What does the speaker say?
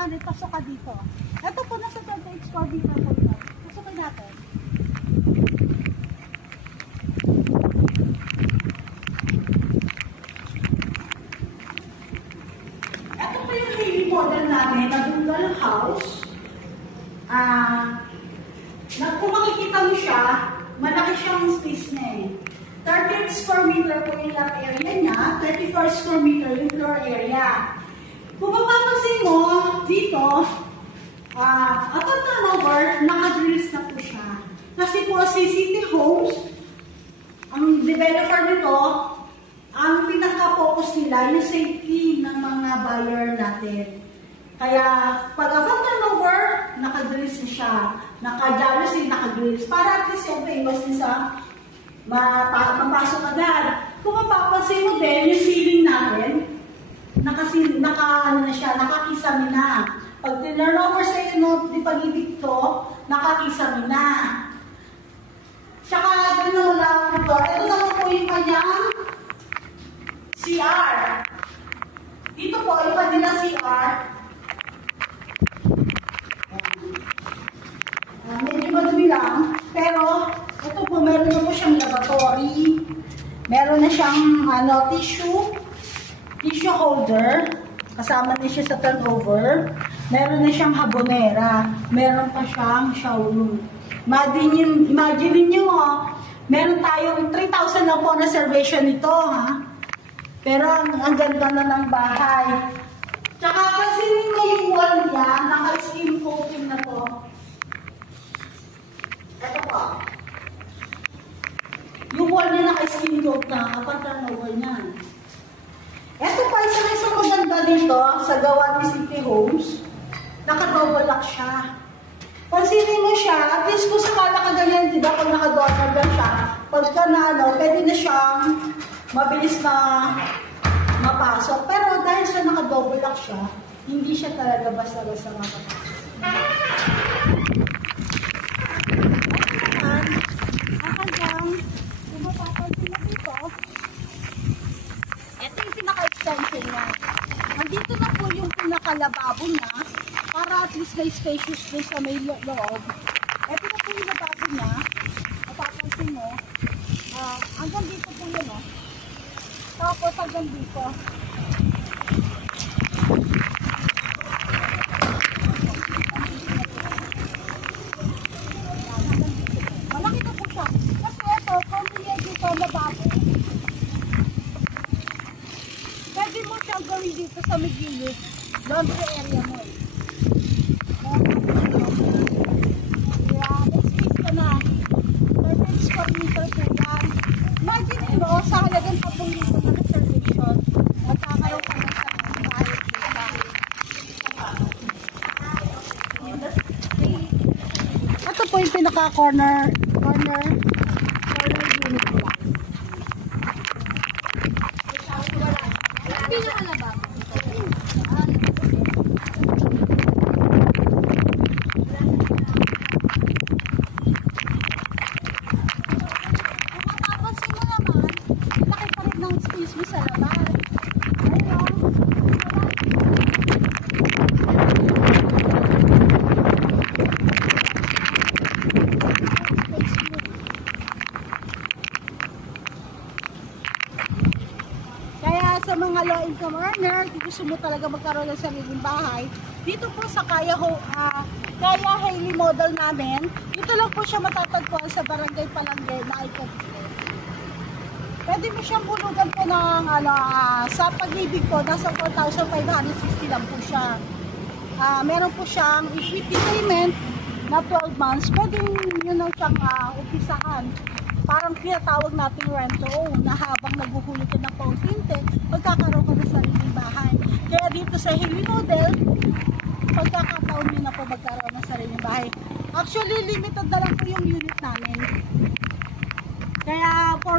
Yan, pasok ka dito. Ito po, nasa 28 square meter po ito. Pasukin natin. Ito po yung baby model namin na bungalow house. Kung makikita mo siya, malaki siyang space niya eh. 38 square meter po yung lot area niya, 34 square meter yung floor area. Kung mapapansin mo, dito, upon turnover, naka-drills na po siya. Kasi po si City Homes, ang developer nito, ang pinaka-focus nila, yung safety ng mga buyer natin. Kaya, pag upon turnover, naka-drills na siya. Naka-jalousie, naka-grills. Para at least, siyempre, iwas din sa mapasok agad. Kung mapapansin mo din, yung ceiling natin, nakakisami na. Pag turnover sa inyo, di pag-ibig to, nakakisami na. Tsaka, ito na wala ito. Ito naman po yung kanyang CR. Dito po, yung kanilang CR. Medyo madumi lang. Pero, ito po, meron na po siyang lavatory. Meron na siyang tissue holder. Kasama na siya sa turnover. Meron na siyang habonera. Meron pa siyang showroom. Imagine nyo, meron tayong 3,000 na po reservation nito, ha? Pero ang ganda na ng bahay. Tsaka pansinin mo yung wall niya, naka-skin coating na to. Ito po. Yung wall niya naka-skin coat na, upon turnover niya. Ito pa, isang maganda dito sa gawa ni City Homes. Naka-double lock siya. Pansinin mo siya, at least kung sakala ka ganyan, di ba, kung naka-double lock siya, pagka pwede na siyang mabilis na mapasok. Pero dahil sa naka-double lock siya, hindi siya talaga basta-basta mapapasok. Extension niya. Nandito na po yung pinaka-lababo niya para at least may spacious din sa may loob. Ito na po yung lababo niya. Mapapansin mo. Hanggang dito po yun, oh. Tapos hanggang dito. Malaki na po siya. Kasi ito, kung niya dito lababo, pwede mo siyang gawin dito sa Miguelit, laundry area mo. Kaya, space ka na. 30 square meter po yan. Imagine mo, sa halagang 10,000 na reservation, magkakaroon ka na sa bahay dito. Ito po yung pinaka-corner unit ko lang. Sa mga low-income earner, kung gusto mo talaga magkaroon ng sariling bahay, dito po sa Kaya Hailey model namin, dito lang po siya matatagpuan sa Barangay Palangge na Icon. Pwede mo siyang bulugan po ng sa pag-ibig po, nasa 4,560 lang po siya. Meron po siyang equity payment na 12 months. Pwede yun lang siyang umpisahan. Parang pinatawag natin rent-to-own na habang naguhulog ka ng pautinte, magkakaroon ka ng sariling bahay. Kaya dito sa Hailey model, pagkakataon nyo na po magkaroon ng sariling bahay. Actually, limited na lang po yung unit namin. Kaya for